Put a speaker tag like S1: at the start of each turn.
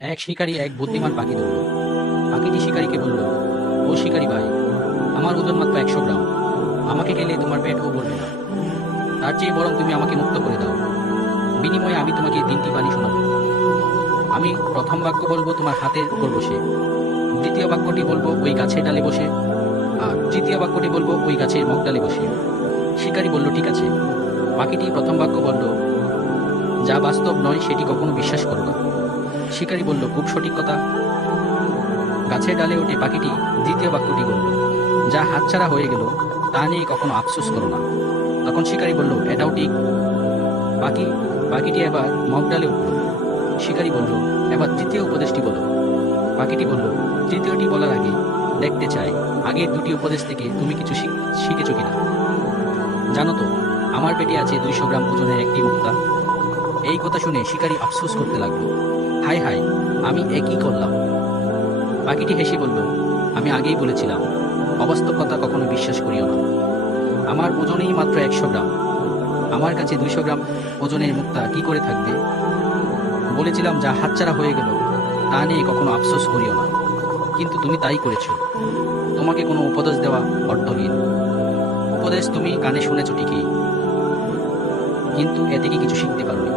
S1: এক শিকারী এক বুদ্ধিমান পাখি ধরল। পাখিটি শিকারীকে বলল, ও শিকারী ভাই, আমার ওজন মাত্র একশো গ্রাম। আমাকে খেলে তোমার পেটও ভরবে না। তার চেয়ে বরং তুমি আমাকে মুক্ত করে দাও। বিনিময়ে আমি তোমাকে তিনটি বাণী শোনাবো। আমি প্রথম বাক্য বলব তোমার হাতের উপর বসে। দ্বিতীয় বাক্যটি বলব ওই গাছের ডালে বসে। আর তৃতীয় বাক্যটি বলব ওই গাছের মগ ডালে বসে। শিকারী বলল, ঠিক আছে। পাখিটি প্রথম বাক্য বলল, যা বাস্তব নয়, সেটি কখনো বিশ্বাস করো না। শিকারী বলল, খুব সঠিক কথা। গাছের ডালে উঠে পাখিটি দ্বিতীয় বাক্যটি বলল, যা হাতছাড়া হয়ে গেল, তা নিয়ে কখনো আফসোস করো না। তখন শিকারী বলল, এটাও ঠিক। পাখি, পাখিটি এবার মগ ডালে উঠল। শিকারী বলল, এবার তৃতীয় উপদেশটি বলো। পাখিটি বলল, তৃতীয়টি বলার আগে দেখতে চাই, আগের দুটি উপদেশ থেকে তুমি কিছু শিখ- শিখেছো কিনা? জানো তো, আমার পেটে আছে দুইশো গ্রাম ওজনের একটি মুক্তা। এই কথা শুনে শিকারী আফসোস করতে লাগল। হাই হাই, আমি একই করলাম? পাখিটি হেসে বলল, আমি আগেই বলেছিলাম, অবাস্তব কথা কখনো বিশ্বাস করিও না। আমার ওজনেই মাত্র একশো গ্রাম। আমার কাছে দুইশো গ্রাম ওজনের মুক্তা কি করে থাকবে? বলেছিলাম যা হাতছাড়া হয়ে গেল, তা নিয়ে কখনো আফসোস করিও না। কিন্তু তুমি তাই করেছ। তোমাকে কোনো উপদেশ দেওয়া অর্থহীন উপদেশ তুমি কানে শুনেছো ঠিকই, কিন্তু এতে কি কিছু শিখতে পারোনি।